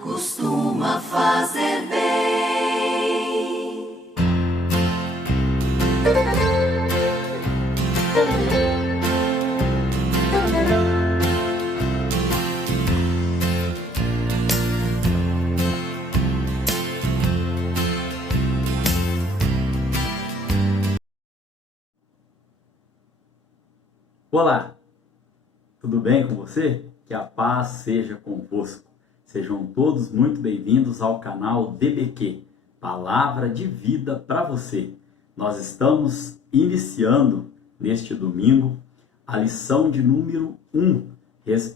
costuma fazer bem. Olá, tudo bem com você? Que a paz seja convosco. Sejam todos muito bem-vindos ao canal DBQ, Palavra de Vida para você. Nós estamos iniciando neste domingo a lição de número 1,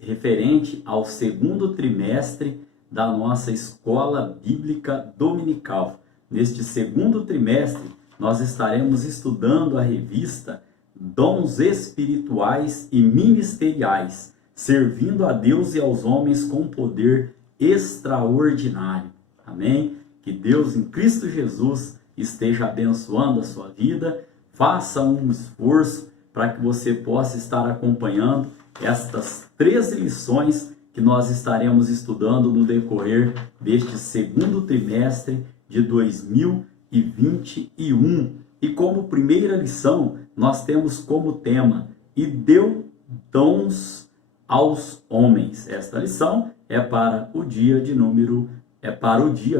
referente ao segundo trimestre da nossa Escola Bíblica Dominical. Neste segundo trimestre, nós estaremos estudando a revista Dons Espirituais e Ministeriais, servindo a Deus e aos homens com poder extraordinário. Amém? Que Deus em Cristo Jesus esteja abençoando a sua vida. Faça um esforço para que você possa estar acompanhando estas 13 lições que nós estaremos estudando no decorrer deste segundo trimestre de 2021. E como primeira lição, nós temos como tema: e deu dons aos homens. Esta lição é para o dia,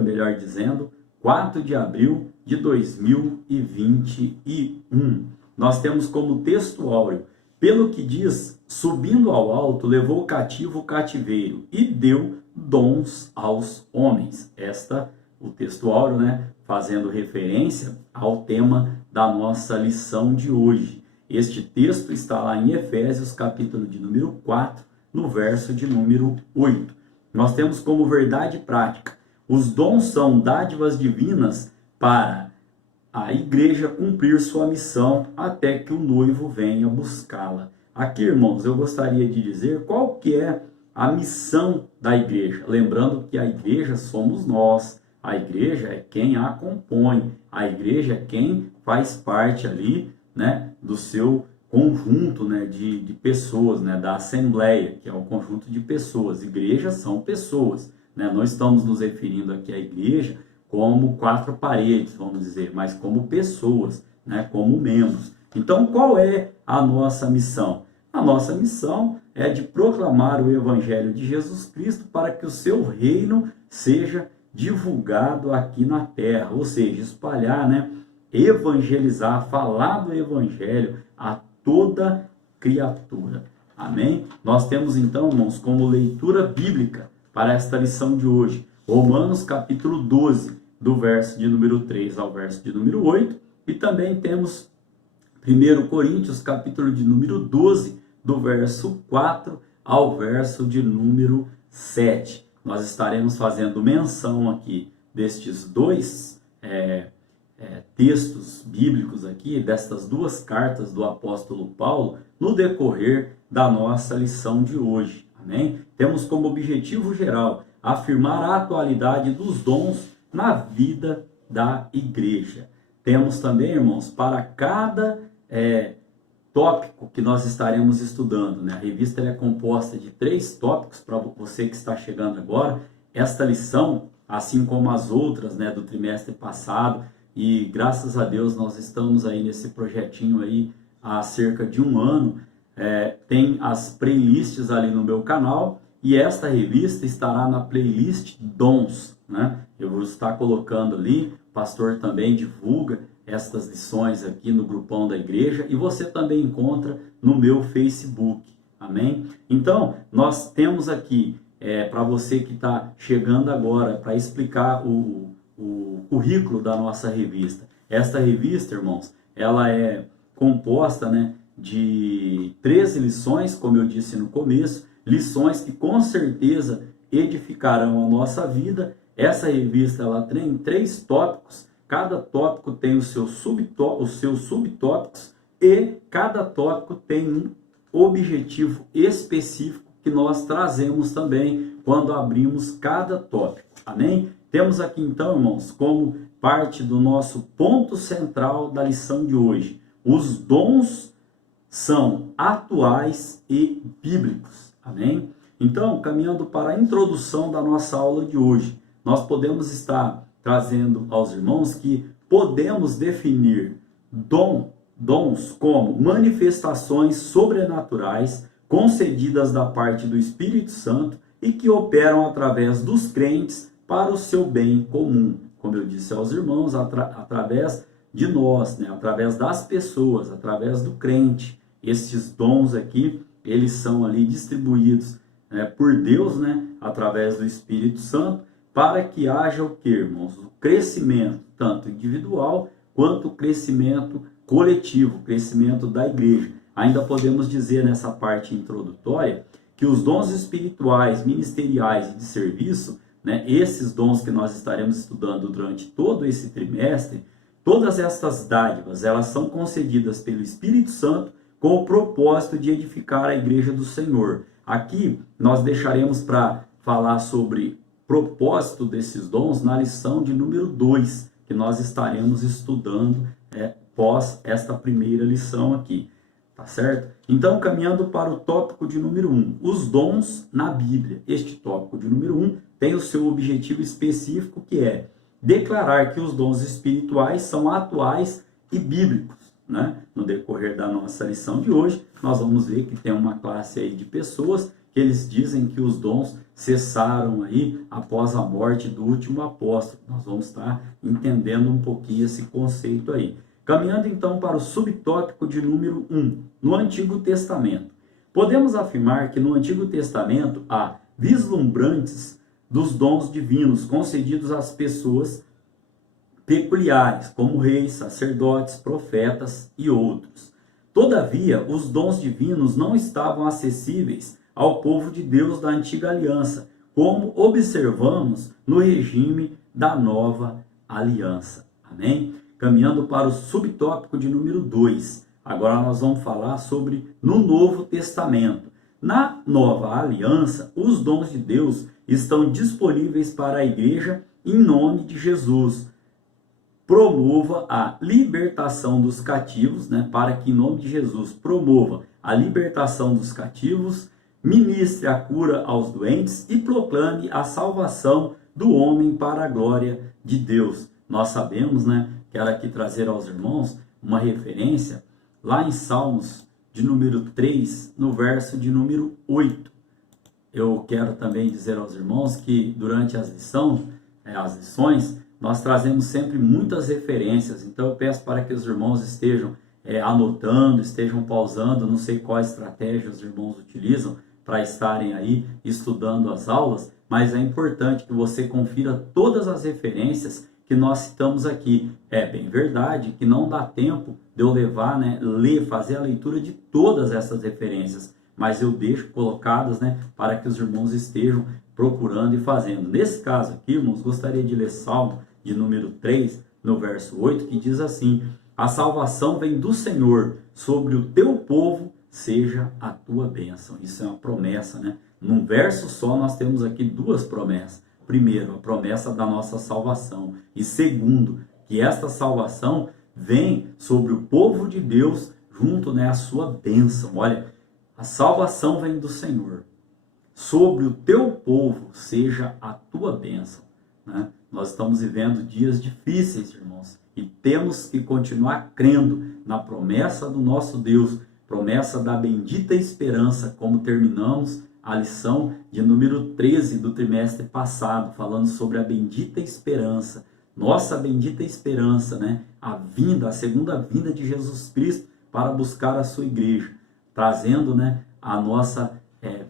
melhor dizendo, 4 de abril de 2021. Nós temos como texto áureo: pelo que diz, subindo ao alto, levou cativo o cativeiro e deu dons aos homens. O texto áureo, fazendo referência ao tema da nossa lição de hoje. Este texto está lá em Efésios, capítulo de número 4, no verso de número 8. Nós temos como verdade prática: os dons são dádivas divinas para a igreja cumprir sua missão até que o noivo venha buscá-la. Aqui, irmãos, eu gostaria de dizer qual que é a missão da igreja. Lembrando que a igreja somos nós. A igreja é quem a compõe, a igreja é quem faz parte ali, do seu conjunto, de pessoas, da assembleia, que é o conjunto de pessoas. Igrejas são pessoas, Não estamos nos referindo aqui à igreja como 4 paredes, vamos dizer, mas como pessoas, como membros. Então, qual é a nossa missão? A nossa missão é de proclamar o evangelho de Jesus Cristo para que o seu reino seja divulgado aqui na terra, ou seja, espalhar, evangelizar, falar do evangelho a toda criatura. Amém? Nós temos então, irmãos, como leitura bíblica para esta lição de hoje, Romanos capítulo 12, do verso de número 3 ao verso de número 8, e também temos 1 Coríntios capítulo de número 12, do verso 4 ao verso de número 7. Nós estaremos fazendo menção aqui destes dois textos bíblicos aqui, destas duas cartas do apóstolo Paulo, no decorrer da nossa lição de hoje. Amém? Temos como objetivo geral afirmar a atualidade dos dons na vida da igreja. Temos também, irmãos, para cada tópico que nós estaremos estudando, A revista é composta de 3 tópicos para você que está chegando agora. Esta lição, assim como as outras, do trimestre passado, e graças a Deus nós estamos aí nesse projetinho aí há cerca de 1 ano, tem as playlists ali no meu canal, e esta revista estará na playlist Dons, Eu vou estar colocando ali, o pastor também divulga estas lições aqui no grupão da igreja, e você também encontra no meu Facebook, amém? Então, nós temos aqui, para você que está chegando agora, para explicar o currículo da nossa revista. Esta revista, irmãos, ela é composta, de 13 lições, como eu disse no começo, lições que com certeza edificarão a nossa vida. Essa revista, ela tem 3 tópicos. Cada tópico tem os seus subtópicos e cada tópico tem um objetivo específico que nós trazemos também quando abrimos cada tópico. Amém? Temos aqui então, irmãos, como parte do nosso ponto central da lição de hoje: os dons são atuais e bíblicos. Amém? Então, caminhando para a introdução da nossa aula de hoje, nós podemos estar trazendo aos irmãos que podemos definir dons como manifestações sobrenaturais concedidas da parte do Espírito Santo e que operam através dos crentes para o seu bem comum. Como eu disse aos irmãos, através de nós, né? Através das pessoas, através do crente. Esses dons aqui, eles são ali distribuídos por Deus, né? Através do Espírito Santo, para que haja o que, irmãos? O crescimento, tanto individual, quanto o crescimento coletivo, o crescimento da igreja. Ainda podemos dizer nessa parte introdutória que os dons espirituais, ministeriais e de serviço, né, esses dons que nós estaremos estudando durante todo esse trimestre, todas estas dádivas, elas são concedidas pelo Espírito Santo com o propósito de edificar a igreja do Senhor. Aqui nós deixaremos para falar sobre propósito desses dons na lição de número 2, que nós estaremos estudando pós esta primeira lição aqui. Tá certo? Então, caminhando para o tópico de número 1, os dons na Bíblia. Este tópico de número 1 tem o seu objetivo específico, que é declarar que os dons espirituais são atuais e bíblicos, né? No decorrer da nossa lição de hoje, nós vamos ver que tem uma classe aí de pessoas que eles dizem que os dons cessaram aí após a morte do último apóstolo. Nós vamos estar entendendo um pouquinho esse conceito aí. Caminhando então para o subtópico de número 1, no Antigo Testamento. Podemos afirmar que no Antigo Testamento há vislumbrantes dos dons divinos concedidos às pessoas peculiares, como reis, sacerdotes, profetas e outros. Todavia, os dons divinos não estavam acessíveis ao povo de Deus da Antiga Aliança, como observamos no regime da Nova Aliança. Amém? Caminhando para o subtópico de número 2. Agora nós vamos falar sobre no Novo Testamento. Na Nova Aliança, os dons de Deus estão disponíveis para a igreja em nome de Jesus. Promova a libertação dos cativos, né, para que em nome de Jesus promova a libertação dos cativos, ministre a cura aos doentes e proclame a salvação do homem para a glória de Deus. Nós sabemos, né, quero aqui trazer aos irmãos uma referência lá em Salmos de número 3, no verso de número 8. Eu quero também dizer aos irmãos que durante as lições, nós trazemos sempre muitas referências. Então eu peço para que os irmãos estejam anotando, estejam pausando, não sei qual estratégia os irmãos utilizam para estarem aí estudando as aulas, mas é importante que você confira todas as referências que nós citamos aqui. É bem verdade que não dá tempo de eu levar, fazer a leitura de todas essas referências, mas eu deixo colocadas, para que os irmãos estejam procurando e fazendo. Nesse caso aqui, irmãos, gostaria de ler Salmo de número 3, no verso 8, que diz assim: a salvação vem do Senhor, sobre o teu povo seja a tua bênção. Isso é uma promessa, né? Num verso só nós temos aqui duas promessas. Primeiro, a promessa da nossa salvação. E segundo, que esta salvação vem sobre o povo de Deus junto, à sua bênção. Olha, a salvação vem do Senhor. Sobre o teu povo seja a tua bênção. Né? Nós estamos vivendo dias difíceis, irmãos. E temos que continuar crendo na promessa do nosso Deus. Promessa da bendita esperança, como terminamos a lição de número 13 do trimestre passado, falando sobre a bendita esperança, nossa bendita esperança, a segunda vinda de Jesus Cristo para buscar a sua igreja, trazendo, a nossa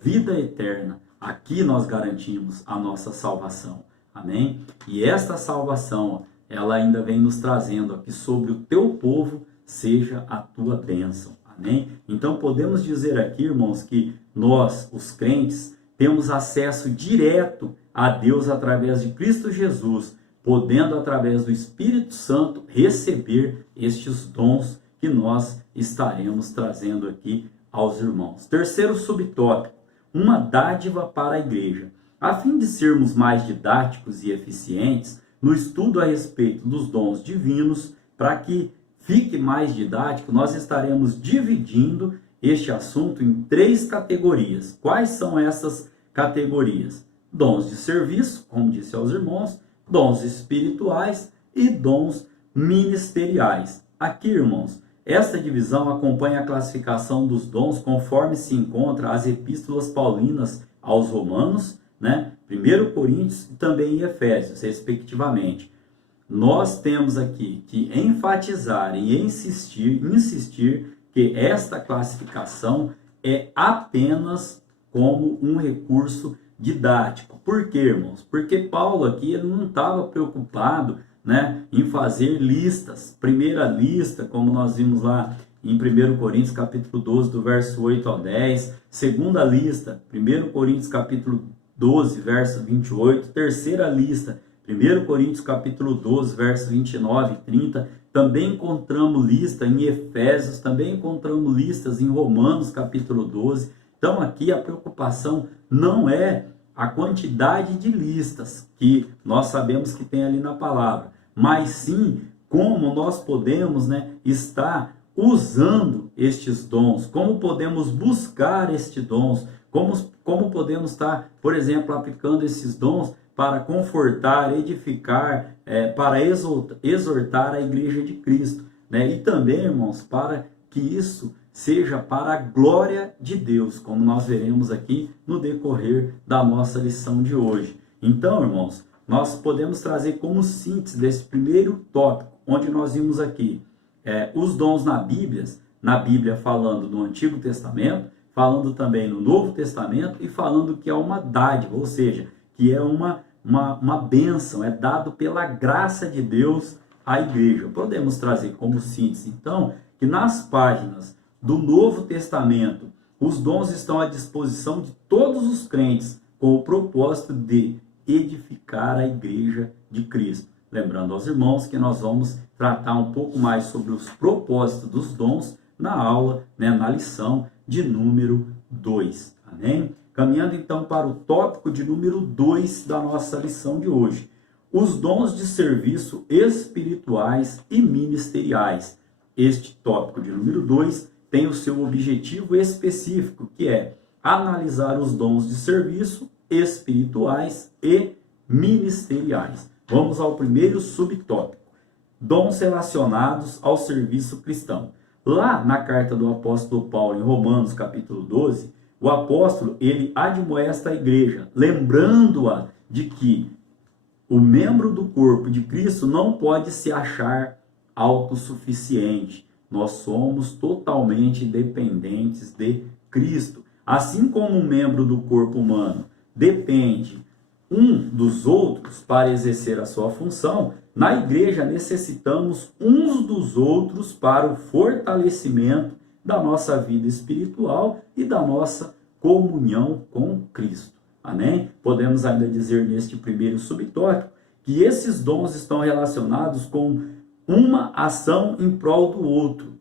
vida eterna. Aqui nós garantimos a nossa salvação, amém? E esta salvação, ela ainda vem nos trazendo aqui sobre o teu povo seja a tua bênção. Amém? Então podemos dizer aqui, irmãos, que nós, os crentes, temos acesso direto a Deus através de Cristo Jesus, podendo através do Espírito Santo receber estes dons que nós estaremos trazendo aqui aos irmãos. Terceiro subtópico, uma dádiva para a igreja. A fim de sermos mais didáticos e eficientes no estudo a respeito dos dons divinos, para que fique mais didático, nós estaremos dividindo este assunto em 3 categorias. Quais são essas categorias: dons de serviço, como disse aos irmãos, dons espirituais e dons ministeriais. Aqui, irmãos, esta divisão acompanha a classificação dos dons conforme se encontra as epístolas paulinas aos Romanos, né? 1 Coríntios e também em Efésios, respectivamente. Nós temos aqui que enfatizar e insistir que esta classificação é apenas como um recurso didático. Por quê, irmãos? Porque Paulo aqui ele não estava preocupado, né, em fazer listas. Primeira lista, como nós vimos lá em 1 Coríntios capítulo 12, do verso 8 ao 10. Segunda lista, 1 Coríntios capítulo 12, verso 28. Terceira lista, 1 Coríntios capítulo 12, verso 29 e 30. Também encontramos lista em Efésios, também encontramos listas em Romanos capítulo 12. Então aqui a preocupação não é a quantidade de listas que nós sabemos que tem ali na palavra, mas sim como nós podemos, né, estar usando estes dons, como podemos buscar estes dons, como podemos estar, por exemplo, aplicando esses dons para confortar, edificar, para exortar a igreja de Cristo, né? E também, irmãos, para que isso seja para a glória de Deus, como nós veremos aqui no decorrer da nossa lição de hoje. Então, irmãos, nós podemos trazer como síntese desse primeiro tópico, onde nós vimos aqui os dons na Bíblia falando no Antigo Testamento, falando também no Novo Testamento e falando que é uma dádiva, ou seja, que é uma bênção, é dado pela graça de Deus à igreja. Podemos trazer como síntese, então, que nas páginas do Novo Testamento, os dons estão à disposição de todos os crentes, com o propósito de edificar a igreja de Cristo. Lembrando aos irmãos que nós vamos tratar um pouco mais sobre os propósitos dos dons na aula, né, na lição de número 2. Amém? Caminhando então para o tópico de número 2 da nossa lição de hoje. Os dons de serviço espirituais e ministeriais. Este tópico de número 2 tem o seu objetivo específico, que é analisar os dons de serviço espirituais e ministeriais. Vamos ao primeiro subtópico: dons relacionados ao serviço cristão. Lá na carta do apóstolo Paulo, em Romanos capítulo 12, o apóstolo ele admoesta a igreja, lembrando-a de que o membro do corpo de Cristo não pode se achar autossuficiente. Nós somos totalmente dependentes de Cristo. Assim como um membro do corpo humano depende um dos outros para exercer a sua função, na igreja necessitamos uns dos outros para o fortalecimento da nossa vida espiritual e da nossa comunhão com Cristo. Amém? Podemos ainda dizer neste primeiro subtópico que esses dons estão relacionados com uma ação em prol do outro,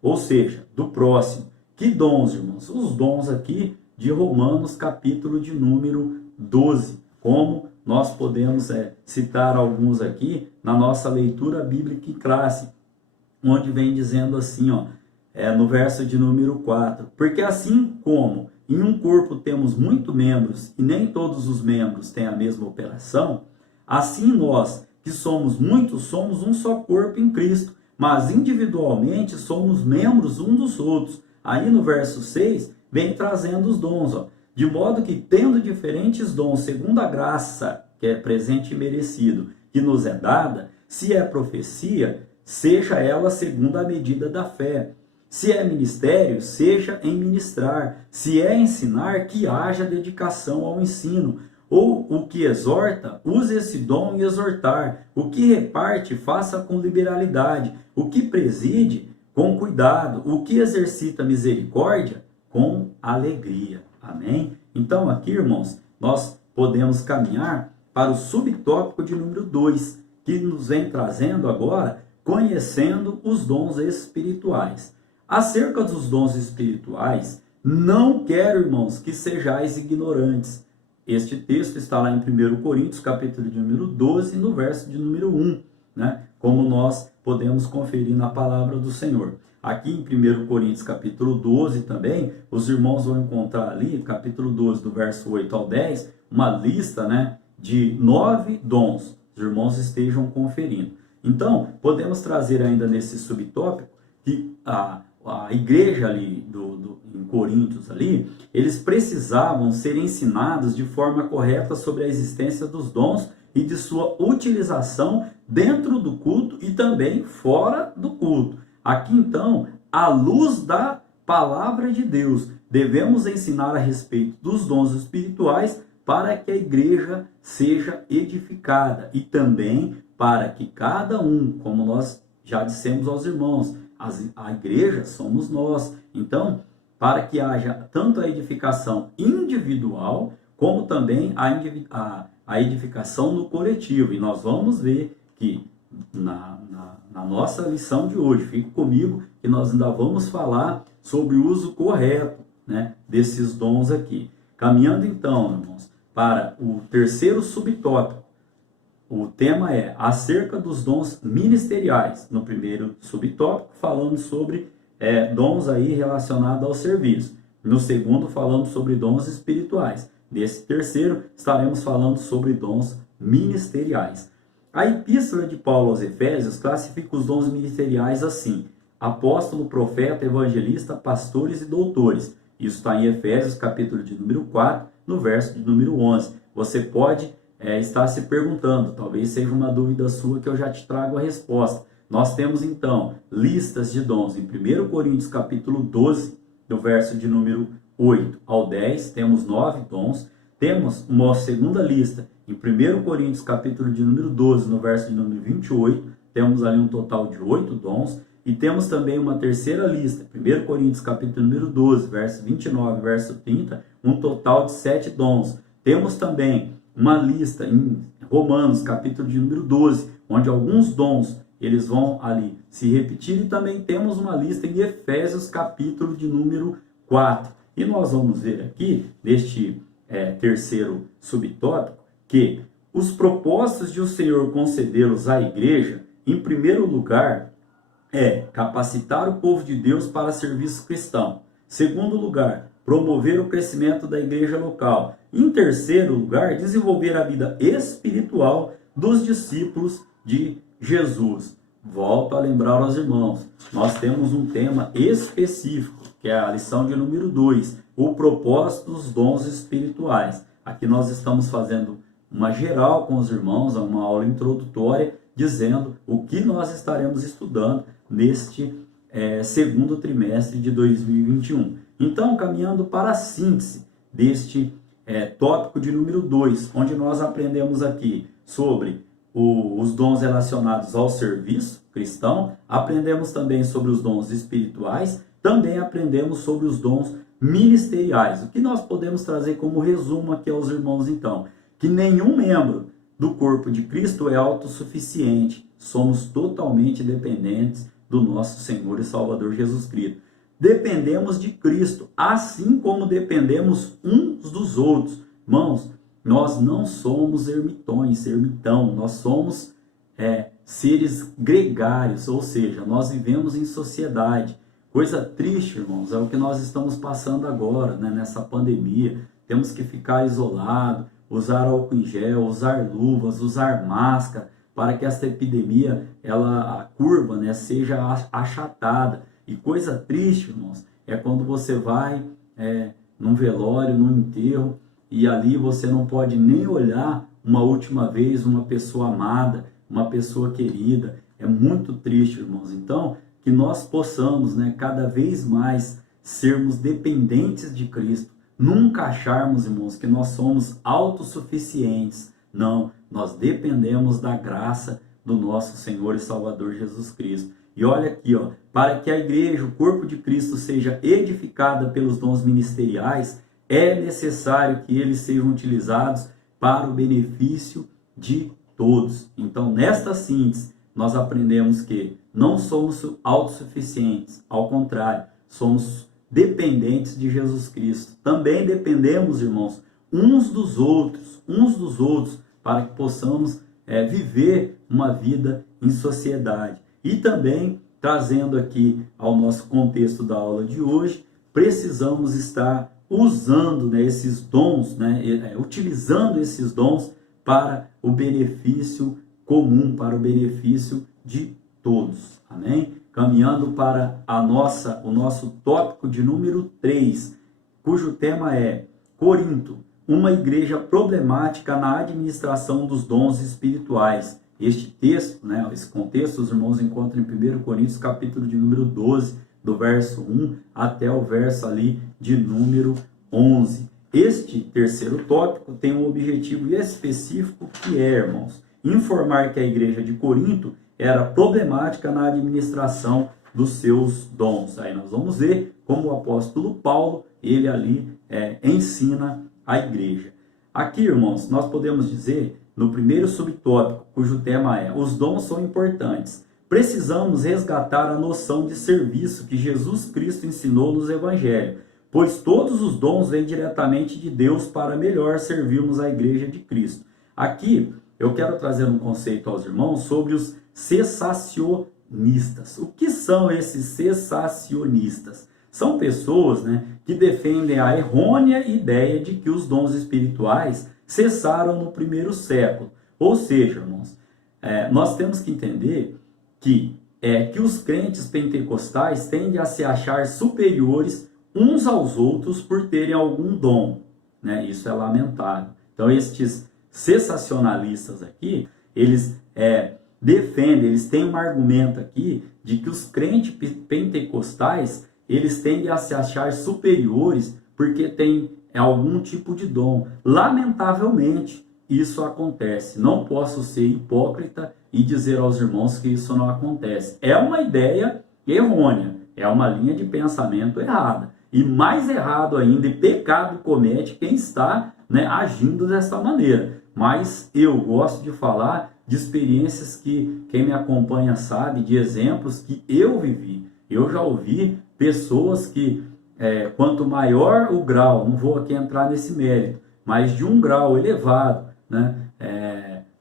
ou seja, do próximo. Que dons, irmãos? Os dons aqui de Romanos, capítulo de número 12. Como nós podemos citar alguns aqui na nossa leitura bíblica em classe, onde vem dizendo assim, no verso de número 4. Porque assim como em um corpo temos muitos membros e nem todos os membros têm a mesma operação, assim nós, que somos muitos, somos um só corpo em Cristo, mas individualmente somos membros uns dos outros. Aí no verso 6, vem trazendo os dons, de modo que tendo diferentes dons, segundo a graça que é presente e merecido, que nos é dada, se é profecia, seja ela segundo a medida da fé. Se é ministério, seja em ministrar. Se é ensinar, que haja dedicação ao ensino. Ou o que exorta, use esse dom em exortar. O que reparte, faça com liberalidade. O que preside, com cuidado. O que exercita misericórdia, com alegria. Amém? Então aqui, irmãos, nós podemos caminhar para o subtópico de número 2, que nos vem trazendo agora, conhecendo os dons espirituais. Acerca dos dons espirituais, não quero, irmãos, que sejais ignorantes. Este texto está lá em 1 Coríntios, capítulo de número 12, no verso de número 1, né? Como nós podemos conferir na palavra do Senhor. Aqui em 1 Coríntios capítulo 12 também, os irmãos vão encontrar ali, capítulo 12, do verso 8 ao 10, uma lista, né, de 9 dons. Os irmãos estejam conferindo. Então, podemos trazer ainda nesse subtópico que a igreja ali em Coríntios ali, eles precisavam ser ensinados de forma correta sobre a existência dos dons e de sua utilização dentro do culto e também fora do culto. Aqui então, à luz da palavra de Deus, devemos ensinar a respeito dos dons espirituais para que a igreja seja edificada e também para que cada um, como nós já dissemos aos irmãos, a igreja somos nós. Então, para que haja tanto a edificação individual, como também a edificação no coletivo. E nós vamos ver que na nossa lição de hoje, fique comigo, que nós ainda vamos falar sobre o uso correto, né, desses dons aqui. Caminhando então, irmãos, para o terceiro subtópico. O tema é acerca dos dons ministeriais. No primeiro subtópico, falamos sobre dons aí relacionados ao serviço. No segundo, falamos sobre dons espirituais. Nesse terceiro, estaremos falando sobre dons ministeriais. A epístola de Paulo aos Efésios classifica os dons ministeriais assim: apóstolo, profeta, evangelista, pastores e doutores. Isso está em Efésios, capítulo de número 4, no verso de número 11. Você pode estar se perguntando, talvez seja uma dúvida sua que eu já te trago a resposta. Nós temos então listas de dons em 1 Coríntios capítulo 12, do verso de número 8 ao 10, temos 9 dons. Temos uma segunda lista em 1 Coríntios capítulo de número 12, no verso de número 28, temos ali um total de 8 dons. E temos também uma terceira lista, 1 Coríntios capítulo número 12, verso 29, verso 30, um total de 7 dons. Temos também uma lista em Romanos capítulo de número 12, onde alguns dons eles vão ali se repetir, e também temos uma lista em Efésios capítulo de número 4. E nós vamos ver aqui, neste terceiro subtópico, que os propósitos de o Senhor concedê-los à igreja, em primeiro lugar, capacitar o povo de Deus para serviço cristão. Segundo lugar, promover o crescimento da igreja local. Em terceiro lugar, desenvolver a vida espiritual dos discípulos de Jesus. Volto a lembrar aos irmãos, nós temos um tema específico, que é a lição de número 2, o propósito dos dons espirituais. Aqui nós estamos fazendo uma geral com os irmãos, uma aula introdutória, dizendo o que nós estaremos estudando neste segundo trimestre de 2021. Então, caminhando para a síntese deste tópico de número 2, onde nós aprendemos aqui sobre os dons relacionados ao serviço cristão, aprendemos também sobre os dons espirituais, também aprendemos sobre os dons ministeriais. O que nós podemos trazer como resumo aqui aos irmãos, então? Que nenhum membro do corpo de Cristo é autossuficiente. Somos totalmente dependentes do nosso Senhor e Salvador Jesus Cristo. Dependemos de Cristo, assim como dependemos uns dos outros. Irmãos, nós não somos ermitão, nós somos seres gregários, ou seja, nós vivemos em sociedade. Coisa triste, irmãos, é o que nós estamos passando agora, né, nessa pandemia. Temos que ficar isolado, usar álcool em gel, usar luvas, usar máscara, para que essa epidemia, a curva, né, seja achatada. E coisa triste, irmãos, é quando você vai num velório, num enterro, e ali você não pode nem olhar uma última vez uma pessoa amada, uma pessoa querida. É muito triste, irmãos. Então, que nós possamos, né, cada vez mais sermos dependentes de Cristo. Nunca acharmos, irmãos, que nós somos autossuficientes. Não, nós dependemos da graça do nosso Senhor e Salvador Jesus Cristo. E olha aqui, para que a igreja, o corpo de Cristo, seja edificada pelos dons ministeriais, é necessário que eles sejam utilizados para o benefício de todos. Então, nesta síntese, nós aprendemos que não somos autossuficientes, ao contrário, somos dependentes de Jesus Cristo. Também dependemos, irmãos, uns dos outros, para que possamos viver uma vida em sociedade. E também trazendo aqui ao nosso contexto da aula de hoje, precisamos estar usando, né, esses dons, né, utilizando esses dons para o benefício comum, para o benefício de todos. Amém? Caminhando para o nosso tópico de número 3, cujo tema é Corinto, uma igreja problemática na administração dos dons espirituais. Este texto, né, esse contexto, os irmãos encontram em 1 Coríntios, capítulo de número 12, do verso 1 até o verso ali de número 11. Este terceiro tópico tem um objetivo específico que é, irmãos, informar que a igreja de Corinto era problemática na administração dos seus dons. Aí nós vamos ver como o apóstolo Paulo, ele ali ensina a igreja. Aqui, irmãos, nós podemos dizer, no primeiro subtópico, cujo tema é os dons são importantes, precisamos resgatar a noção de serviço que Jesus Cristo ensinou nos evangelhos, pois todos os dons vêm diretamente de Deus para melhor servirmos a igreja de Cristo. Aqui, eu quero trazer um conceito aos irmãos sobre os cessacionistas. O que são esses cessacionistas? São pessoas, né, que defendem a errônea ideia de que os dons espirituais cessaram no primeiro século. Ou seja, irmãos, nós temos que entender que os crentes pentecostais tendem a se achar superiores uns aos outros por terem algum dom, né? Isso é lamentável. Então, estes cessacionalistas aqui, eles defendem, eles têm um argumento aqui de que os crentes pentecostais, eles tendem a se achar superiores porque têm algum tipo de dom. Lamentavelmente, isso acontece. Não posso ser hipócrita e dizer aos irmãos que isso não acontece. É uma ideia errônea, é uma linha de pensamento errada. E mais errado ainda, e pecado comete quem está, né, agindo dessa maneira. Mas eu gosto de falar de experiências que quem me acompanha sabe, de exemplos que eu vivi. Eu já ouvi pessoas que, quanto maior o grau, não vou aqui entrar nesse mérito, mas de um grau elevado, né,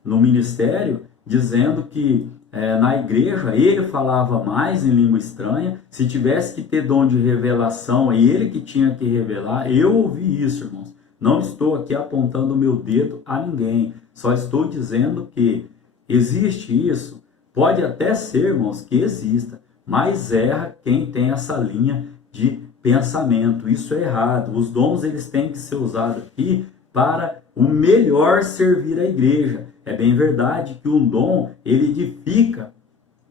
no ministério, dizendo que na igreja ele falava mais em língua estranha, se tivesse que ter dom de revelação, é ele que tinha que revelar. Eu ouvi isso, irmãos. Não estou aqui apontando o meu dedo a ninguém, só estou dizendo que existe isso. Pode até ser, irmãos, que exista, mas erra quem tem essa linha de pensamento. Isso é errado. Os dons, eles têm que ser usados aqui para o melhor servir a igreja. É bem verdade que um dom, ele edifica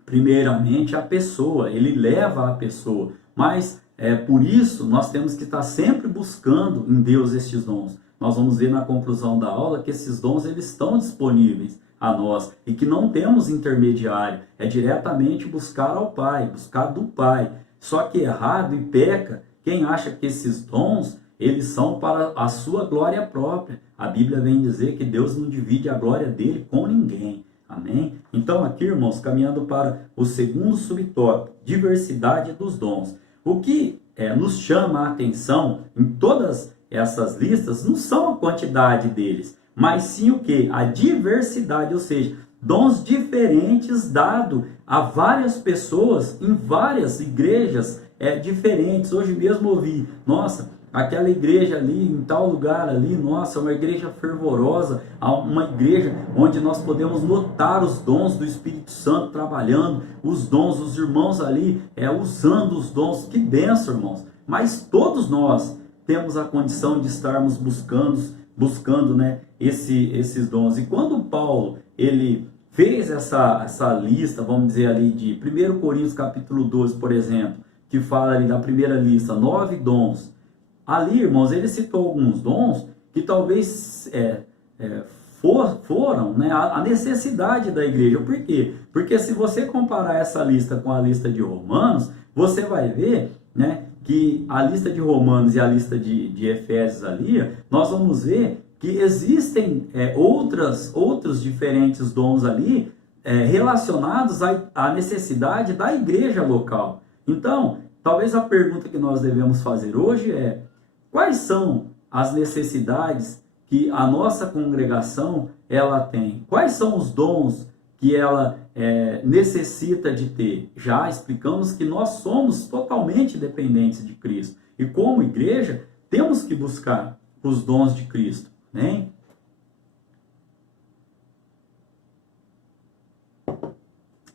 primeiramente a pessoa, ele leva a pessoa, mas por isso nós temos que estar sempre buscando em Deus estes dons. Nós vamos ver na conclusão da aula que esses dons, eles estão disponíveis a nós e que não temos intermediário, é diretamente buscar ao Pai, buscar do Pai. Só que errado e peca quem acha que esses dons, eles são para a sua glória própria. A Bíblia vem dizer que Deus não divide a glória dele com ninguém. Amém? Então aqui, irmãos, caminhando para o segundo subtópico, diversidade dos dons. O que nos chama a atenção em todas essas listas não são a quantidade deles, mas sim o que? A diversidade, ou seja, dons diferentes dados a várias pessoas em várias igrejas diferentes. Hoje mesmo ouvi, nossa, aquela igreja ali, em tal lugar ali, nossa, uma igreja fervorosa, uma igreja onde nós podemos notar os dons do Espírito Santo trabalhando, os dons, os irmãos ali usando os dons. Que bênção, irmãos! Mas todos nós temos a condição de estarmos buscando, né, esses dons. E quando Paulo, ele fez essa lista, vamos dizer ali, de 1 Coríntios capítulo 12, por exemplo, que fala ali da primeira lista, 9 dons. Ali, irmãos, ele citou alguns dons que talvez foram, né, a necessidade da igreja. Por quê? Porque se você comparar essa lista com a lista de Romanos, você vai ver, né, que a lista de Romanos e a lista de Efésios ali, nós vamos ver que existem outros diferentes dons ali relacionados à necessidade da igreja local. Então, talvez a pergunta que nós devemos fazer hoje é: quais são as necessidades que a nossa congregação ela tem? Quais são os dons que ela necessita de ter? Já explicamos que nós somos totalmente dependentes de Cristo. E como igreja, temos que buscar os dons de Cristo, né?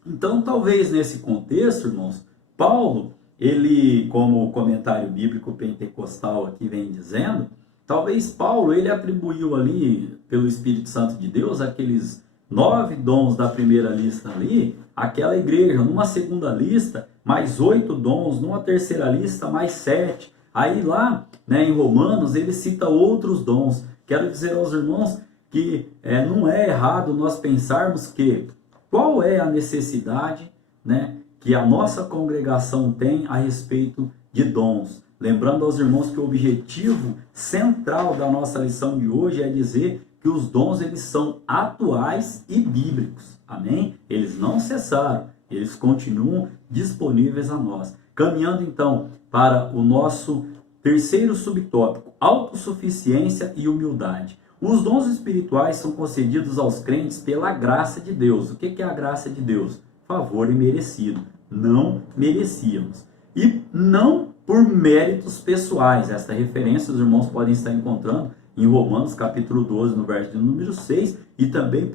Então, talvez nesse contexto, irmãos, Paulo, ele, como o comentário bíblico pentecostal aqui vem dizendo, talvez Paulo, ele atribuiu ali, pelo Espírito Santo de Deus, aqueles 9 dons da primeira lista ali, aquela igreja, numa segunda lista, mais 8 dons, numa terceira lista, mais 7. Aí lá, né, em Romanos, ele cita outros dons. Quero dizer aos irmãos que não é errado nós pensarmos que qual é a necessidade, né, que a nossa congregação tem a respeito de dons. Lembrando aos irmãos que o objetivo central da nossa lição de hoje é dizer que os dons eles são atuais e bíblicos. Amém? Eles não cessaram, eles continuam disponíveis a nós. Caminhando então para o nosso terceiro subtópico, autossuficiência e humildade. Os dons espirituais são concedidos aos crentes pela graça de Deus. O que é a graça de Deus? Favor imerecido. Não merecíamos. E não por méritos pessoais. Esta referência os irmãos podem estar encontrando em Romanos capítulo 12, no verso de número 6, e também 1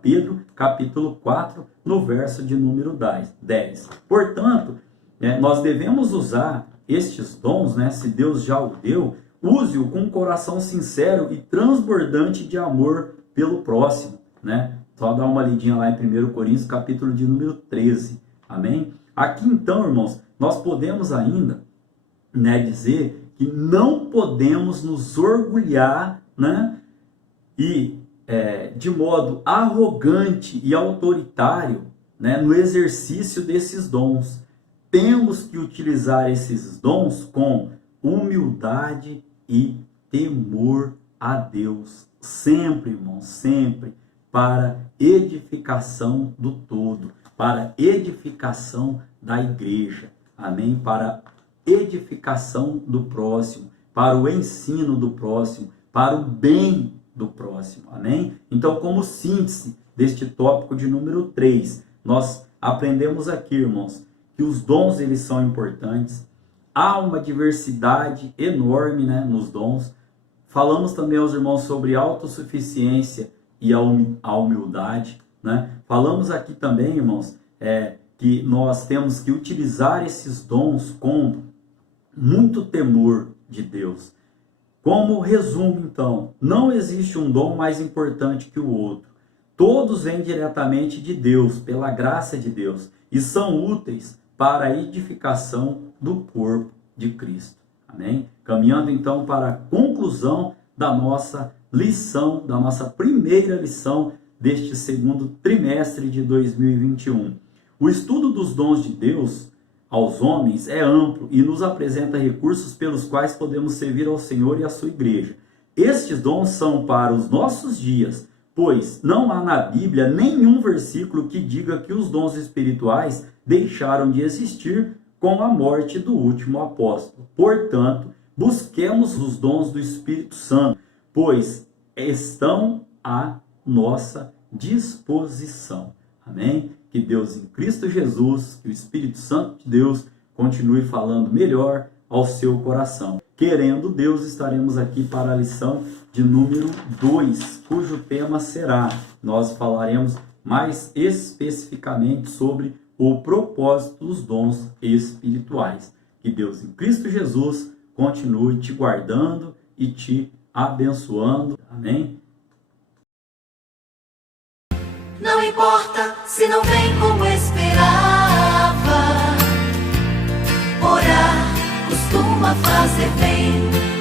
Pedro capítulo 4, no verso de número 10. Portanto, nós devemos usar estes dons, né, se Deus já o deu, use-o com um coração sincero e transbordante de amor pelo próximo, né? Só dá uma lidinha lá em 1 Coríntios, capítulo de número 13. Amém? Aqui então, irmãos, nós podemos ainda, né, dizer que não podemos nos orgulhar, né, e de modo arrogante e autoritário, né, no exercício desses dons. Temos que utilizar esses dons com humildade e temor a Deus. Sempre, irmãos, sempre para edificação do todo, para edificação da igreja. Amém? Para edificação do próximo, para o ensino do próximo, para o bem do próximo. Amém? Então, como síntese deste tópico de número 3, nós aprendemos aqui, irmãos, que os dons eles são importantes. Há uma diversidade enorme, né, nos dons. Falamos também aos irmãos sobre autossuficiência e a humildade, né? Falamos aqui também, irmãos, que nós temos que utilizar esses dons com muito temor de Deus. Como resumo, então, não existe um dom mais importante que o outro. Todos vêm diretamente de Deus, pela graça de Deus, e são úteis para a edificação do corpo de Cristo. Amém? Caminhando então para a conclusão da nossa lição, da nossa primeira lição deste segundo trimestre de 2021. O estudo dos dons de Deus aos homens é amplo e nos apresenta recursos pelos quais podemos servir ao Senhor e à sua igreja. Estes dons são para os nossos dias, pois não há na Bíblia nenhum versículo que diga que os dons espirituais deixaram de existir com a morte do último apóstolo. Portanto, busquemos os dons do Espírito Santo, pois estão à nossa disposição. Amém? Que Deus em Cristo Jesus, que o Espírito Santo de Deus continue falando melhor ao seu coração. Querendo Deus, estaremos aqui para a lição de número 2, cujo tema será, nós falaremos mais especificamente sobre o propósito dos dons espirituais. Que Deus em Cristo Jesus continue te guardando e te abençoando. Amém? Não importa se não vem como esperava, orar costuma fazer bem.